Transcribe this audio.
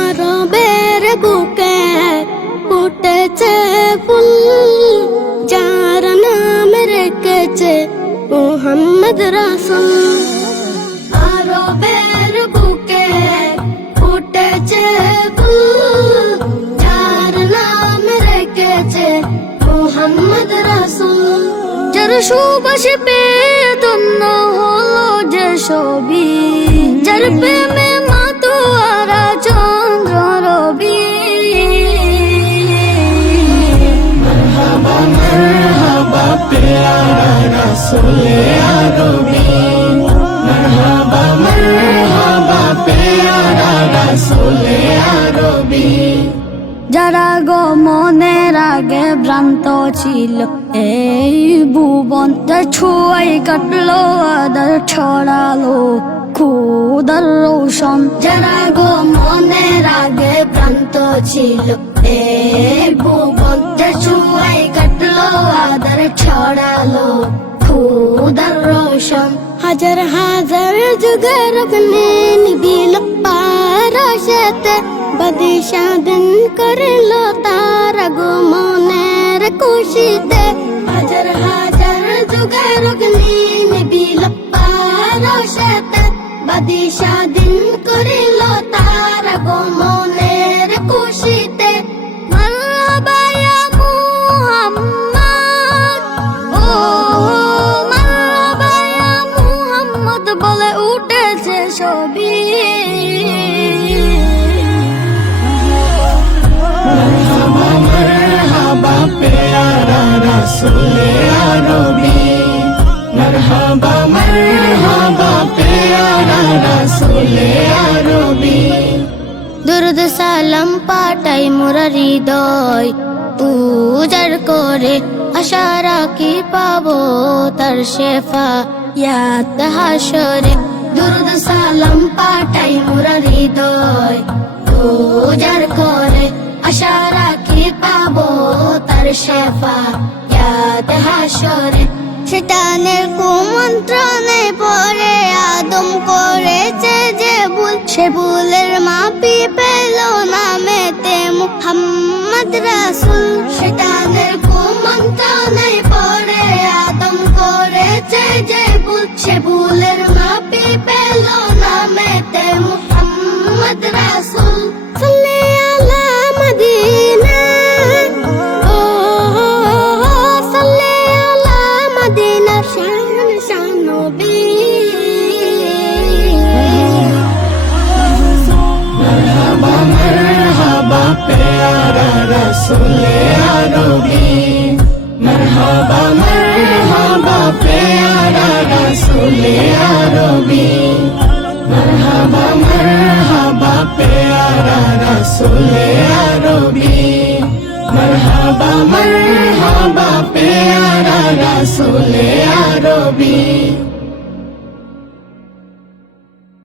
আরবের বুকে ফুটেছে ফুল, যার নাম রেখেছে মুহাম্মদ রাসূল। আরবের বুকে ফুটেছে ফুল, যার নাম রেখেছে মুহাম্মদ রাসূল। যার সুবাসে পেয়ে ধন্য হলো যে সবই, যার প্রেমে মাতোয়ারা চন্দ্র রবি। মারহাবা মারহাবা প্যারা রাসূলে আরবি, মারহাবা মারহাবা প্যারা রাসূলে আরবি। যারা গমনের আগে ভ্রান্ত ছিল এই ভুবন, যার ছুঁয়াই কাটলো আদার ছড়ালো খুদার রোশন। যারা গমনের আগে ভ্রান্ত ছিল এই ভুবন, যার ছুঁয়াই কাটলো আদার ছড়ালো খুদার রোশন। হাজার হাজার যুগের অগ্নি নিবিল পারশতে, বাদিশাদিন করল তার আগমনের খুশিতে। হাজার হাজার যুগের অগ্নি নিবিল পারশতে, বাদিশাদিন করল তার আগমনের খুশিতে। মারহাবা ইয়া মুহাম্মদ, ও মারহাবা ইয়া মুহাম্মদ বলে উঠেছে সবই। মারহাবা মারহাবা প্যারা রাসূলে আরবি, মারহাবা মারহাবা প্যারা রাসূলে আরবি। দুরুদ সালাম পাঠাই মোরা হৃদয় উজাড় করে, আশা রাখি পাবো তার শেফায়াত হাসরে। দুরুদ সালাম পাঠাই মোরা হৃদয় উজাড় করে, আশা রাখি পাবো তার শেফায়াত হাসরে। শয়তানের কুমন্ত্রণে পড়ে আদম করেছে যে ভুল, সে ভুলের মাপি পেল নামেতে মুহাম্মদ রাসূল। শয়তানের কুমন্ত্রণে পড়ে আদম করেছে যে ভুল, সে ভুলের মাপি পেল নামেতে মুহাম্মদ রাসূল। সাল্লি আলা মদিনা, ও সাল্লি আলা মদিনা শান নবী। মারহাবা মারহাবা প্যারা রাসূলে আরবি, মারহাবা মারহাবা প্যারা রাসূলে আরবি, মারহাবা মারহাবা প্যারা রাসূলে আরবি, মারহাবা মারহাবা প্যারা রাসূলে আরবি।